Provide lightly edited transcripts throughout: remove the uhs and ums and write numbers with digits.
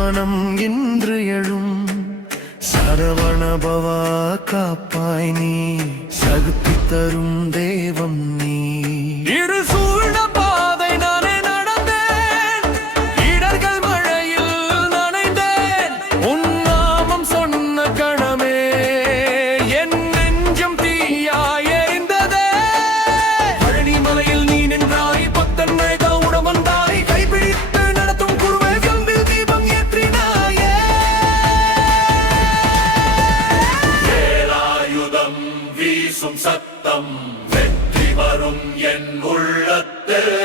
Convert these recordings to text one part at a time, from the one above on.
மனம் இன்று எழும். சரவணபவா காப்பாய் நீ, சக்தி தரும் தெய்வம் நீ. இரு சூழ்ந்த பாதை நானே நடந்தேன், இடர்கள் மழையில் நனைந்தேன். உன் நாமம் சொன்ன கணமே என் நெஞ்சம் தீயாய் எரிந்ததே. பழனி மலையில் நீ நின்றாய், பக்தன் மேக உடவந்தாய். கைப்பிடித்து நடத்தும் குருவே, கம்பில் தீபம் ஏற்றினாயே. வேலாயுதம் வீசும் சத்தம் வெற்றி வரும் என் உள்ளத்தில்.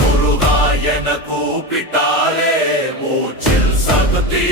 முருகா என கூப்பிட்டாலே மூச்சில் சக்தி